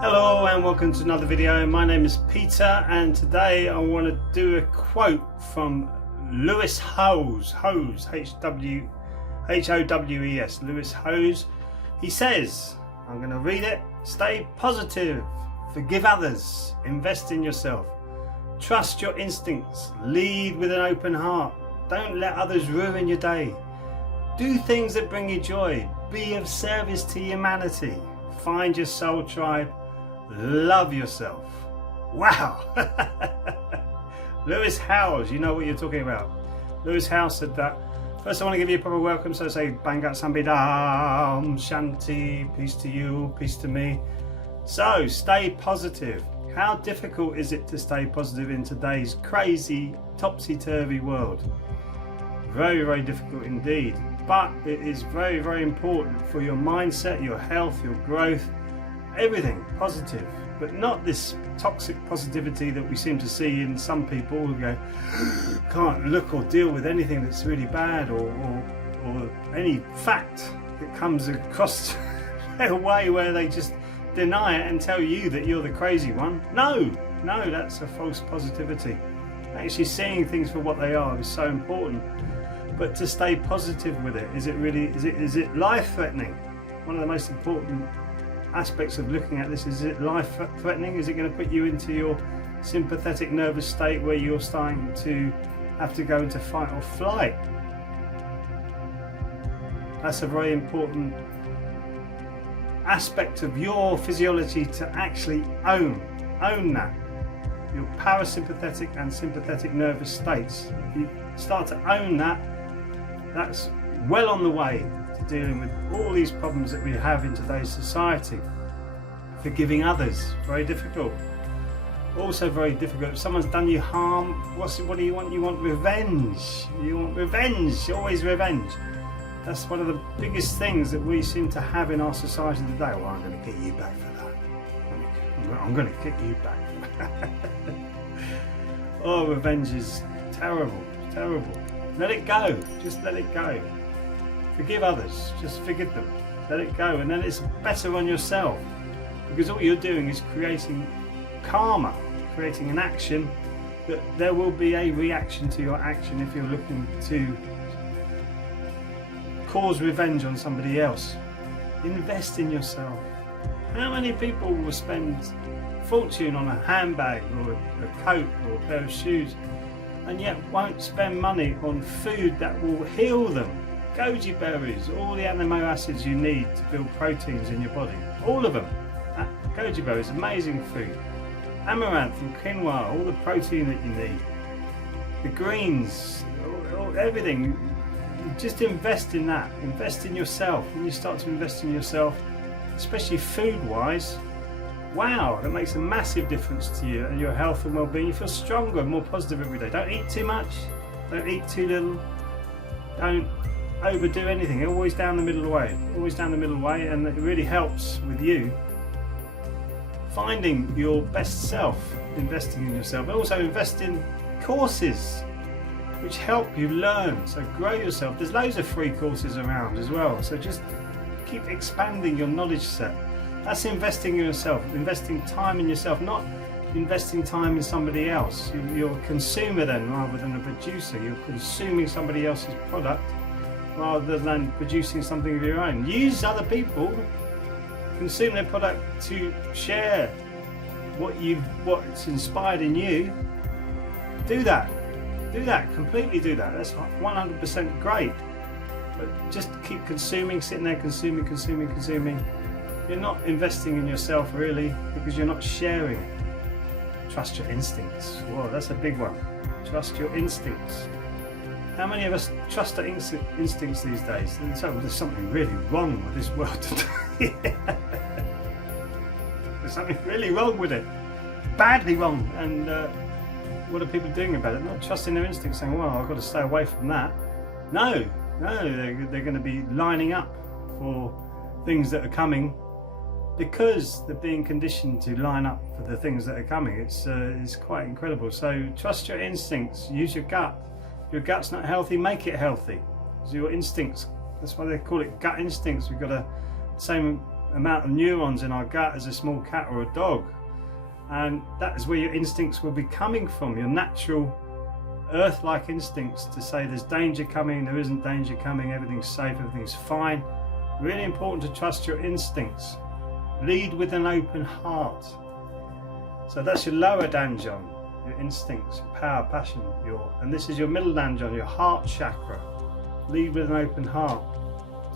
Hello and welcome to another video. My name is Peter and today I want to do a quote from Lewis Howes, H-O-W-E-S, Lewis Howes. He says, I'm going to read it: stay positive, forgive others, invest in yourself, trust your instincts, lead with an open heart, don't let others ruin your day, do things that bring you joy, be of service to humanity, find your soul tribe, love yourself. Wow. Lewis Howes, you know what you're talking about. Lewis Howes said that. First I want to give you a proper welcome, so say Bangat Sambidam, Shanti, peace to you, peace to me. So stay positive. How difficult is it to stay positive in today's crazy, topsy-turvy world? Very, very difficult indeed. But it is very, very important for your mindset, your health, your growth, everything positive, but not this toxic positivity that we seem to see in some people who go, can't look or deal with anything that's really bad or any fact that comes across their way where they just deny it and tell you that you're the crazy one. No, that's a false positivity. Actually seeing things for what they are is so important. But to stay positive with it, is it life-threatening? One of the most important aspects of looking at this, is it life-threatening? Is it going to put you into your sympathetic nervous state where you're starting to have to go into fight or flight? That's a very important aspect of your physiology to actually own that. Your parasympathetic and sympathetic nervous states. If you start to own that, that's well on the way to dealing with all these problems that we have in today's society. Forgiving others, very difficult. Also very difficult. If someone's done you harm, what do you want? You want revenge. You want revenge, always revenge. That's one of the biggest things that we seem to have in our society today. Well, I'm going to get you back for that. I'm going to get you back. Oh, revenge is terrible, terrible. Let it go, just let it go. Forgive others, just forgive them, let it go, and then it's better on yourself, because all you're doing is creating karma, creating an action that there will be a reaction to your action if you're looking to cause revenge on somebody else. Invest in yourself. How many people will spend a fortune on a handbag or a coat or a pair of shoes and yet won't spend money on food that will heal them? Goji berries, all the amino acids you need to build proteins in your body, all of them. Goji berries, amazing food. Amaranth and quinoa, all the protein that you need. The greens, everything. You just invest in that. Invest in yourself. When you start to invest in yourself, especially food-wise, wow, that makes a massive difference to you and your health and well-being. You feel stronger and more positive every day. Don't eat too much, don't eat too little, don't overdo anything. Always down the middle way, always down the middle way, and it really helps with you finding your best self, investing in yourself. And also invest in courses which help you learn, so grow yourself. There's loads of free courses around as well, so just keep expanding your knowledge set. That's investing in yourself, investing time in yourself, not investing time in somebody else. You're a consumer then rather than a producer. You're consuming somebody else's product rather than producing something of your own. Use other people, consume their product to share what's inspired in you. Do that, completely do that. That's 100% great. But just keep consuming, sitting there consuming. You're not investing in yourself really, because you're not sharing it. Trust your instincts. Whoa, that's a big one. Trust your instincts. How many of us trust our instincts these days? There's something really wrong with this world today. There's something really wrong with it. Badly wrong. And what are people doing about it? Not trusting their instincts, saying, well, I've got to stay away from that. No, they're going to be lining up for things that are coming, because they're being conditioned to line up for the things that are coming. It's quite incredible. So trust your instincts, use your gut. If your gut's not healthy, make it healthy. So your instincts, that's why they call it gut instincts. We've got the same amount of neurons in our gut as a small cat or a dog, and that is where your instincts will be coming from, your natural earth-like instincts to say there's danger coming, there isn't danger coming, everything's safe, everything's fine. Really important to trust your instincts. Lead with an open heart. So that's your lower danjon, your instincts, your power, passion, and this is your middle danjon, your heart chakra. Lead with an open heart.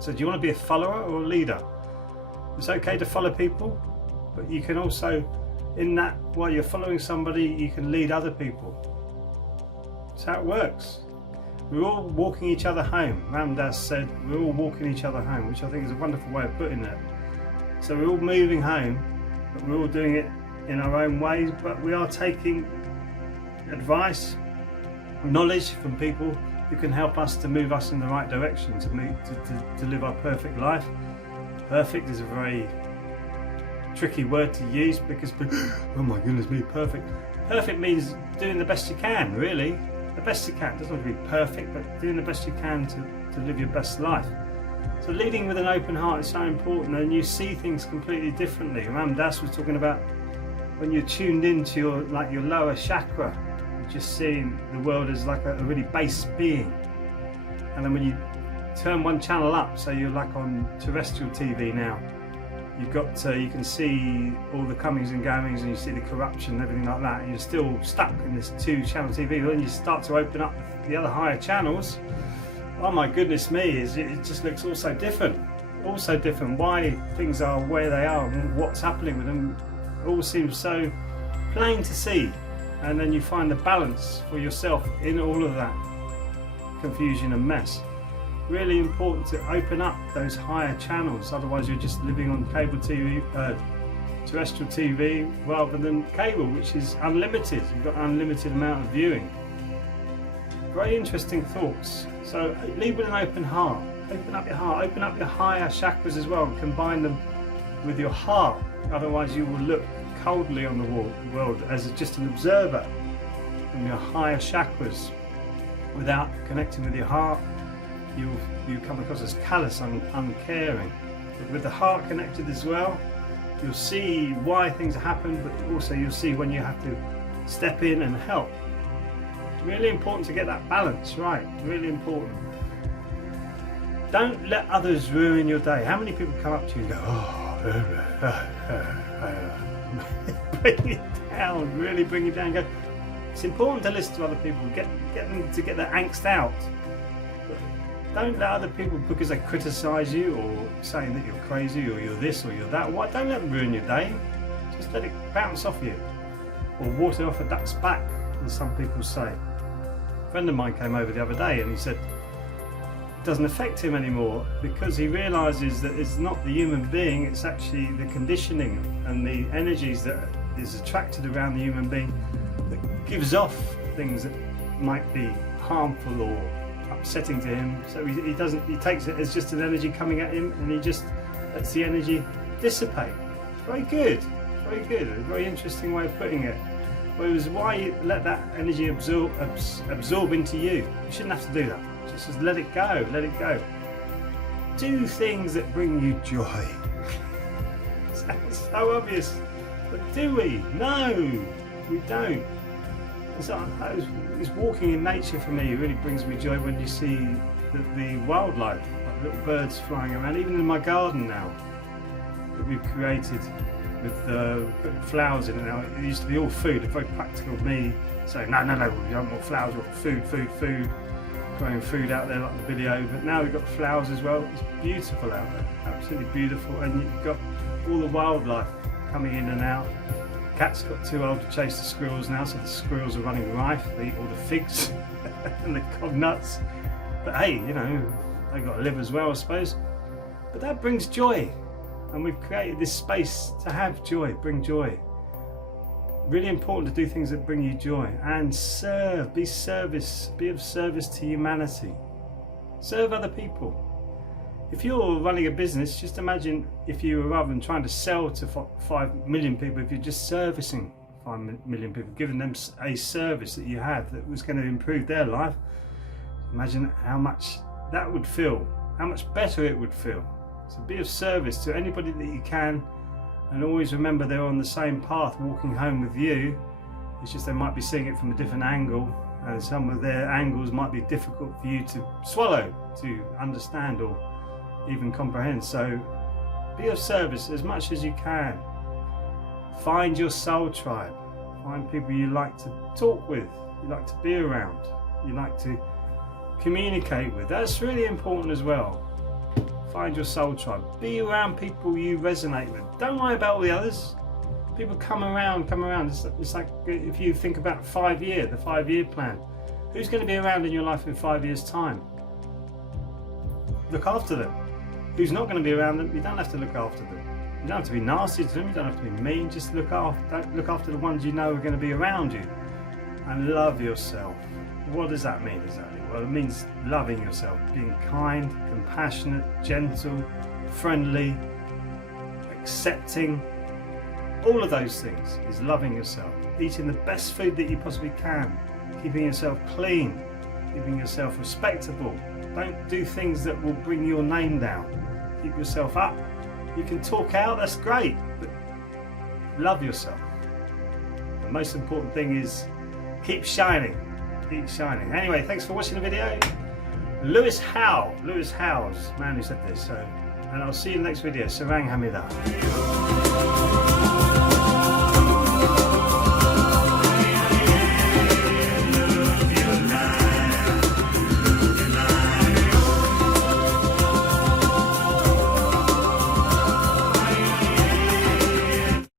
So do you want to be a follower or a leader? It's okay to follow people, but you can also, in that, while you're following somebody, you can lead other people. That's how it works. We're all walking each other home. Ram Dass said, we're all walking each other home, which I think is a wonderful way of putting it. So we're all moving home, but we're all doing it in our own ways, but we are taking advice, knowledge from people who can help us to move us in the right direction, to live our perfect life. Perfect is a very tricky word to use because, oh my goodness me, perfect. Perfect means doing the best you can, really. The best you can. It doesn't have to be perfect, but doing the best you can to live your best life. So leading with an open heart is so important, and you see things completely differently. Ram Dass was talking about when you're tuned into your lower chakra, you're just seeing the world as like a really base being. And then when you turn one channel up, so you're like on terrestrial TV now, you can see all the comings and goings, and you see the corruption and everything like that, and you're still stuck in this 2-channel TV. When you start to open up the other higher channels, oh my goodness me, it just looks all so different. Why things are where they are and what's happening with them, it all seems so plain to see. And then you find the balance for yourself in all of that confusion and mess. Really important to open up those higher channels, otherwise you're just living on cable TV, terrestrial TV, rather than cable, which is unlimited. You've got an unlimited amount of viewing. Very interesting thoughts. So lead with an open heart. Open up your heart, open up your higher chakras as well, combine them with your heart, otherwise you will look coldly on the world as just an observer from your higher chakras. Without connecting with your heart, you come across as callous and uncaring. But with the heart connected as well, you'll see why things happen, but also you'll see when you have to step in and help. Really important to get that balance right, really important. Don't let others ruin your day. How many people come up to you and go, bring it down, really bring it down. Go. It's important to listen to other people, get them to get their angst out. Don't let other people, because they criticise you or saying that you're crazy or you're this or you're that, don't let them ruin your day. Just let it bounce off you. Or water off a duck's back, as some people say. A friend of mine came over the other day and he said it doesn't affect him anymore because he realises that it's not the human being, it's actually the conditioning and the energies that is attracted around the human being that gives off things that might be harmful or upsetting to him. So he takes it as just an energy coming at him, and he just lets the energy dissipate. Very good, very good. A very interesting way of putting it. Whereas why you let that energy absorb into you? You shouldn't have to do that. Just let it go, let it go. Do things that bring you joy. Sounds so obvious, but do we? No, we don't. It's walking in nature for me. It really brings me joy when you see the wildlife, like little birds flying around, even in my garden now that we've created with flowers in it now. It used to be all food. It's very practical of me saying, no, we don't want flowers, we want food, throwing food out there like the video. But now we've got flowers as well. It's beautiful out there, absolutely beautiful. And you've got all the wildlife coming in and out. Cats got too old to chase the squirrels now, so the squirrels are running rife. They eat all the figs and the cob nuts. But hey, you know, they got to live as well, I suppose. But that brings joy, and we've created this space to have joy, bring joy. Really important to do things that bring you joy and serve, be of service to humanity. Serve other people. If you're running a business, just imagine if you were, rather than trying to sell to 5 million people, if you're just servicing 5 million people, giving them a service that you have that was going to improve their life. Imagine how much that would feel, how much better it would feel So be of service to anybody that you can, and always remember they're on the same path walking home with you. It's just they might be seeing it from a different angle, and some of their angles might be difficult for you to swallow, to understand, or even comprehend. So be of service as much as you can. Find your soul tribe. Find people you like to talk with, you like to be around, you like to communicate with. That's really important as well. Find your soul tribe. Be around people you resonate with. Don't worry about all the others. People come around. It's like if you think about the 5-year plan. Who's going to be around in your life in 5 years' time? Look after them. Who's not going to be around them, you don't have to look after them. You don't have to be nasty to them, you don't have to be mean, just look after the ones you know are going to be around you. And love yourself. What does that mean exactly? Well, it means loving yourself, being kind, compassionate, gentle, friendly, accepting. All of those things is loving yourself. Eating the best food that you possibly can, keeping yourself clean, keeping yourself respectable. Don't do things that will bring your name down. Keep yourself up. You can talk out, that's great, but love yourself. The most important thing is keep shining. Keep shining. Anyway, thanks for watching the video. Lewis Howes, man who said this. And I'll see you in the next video. Sarang Hamida.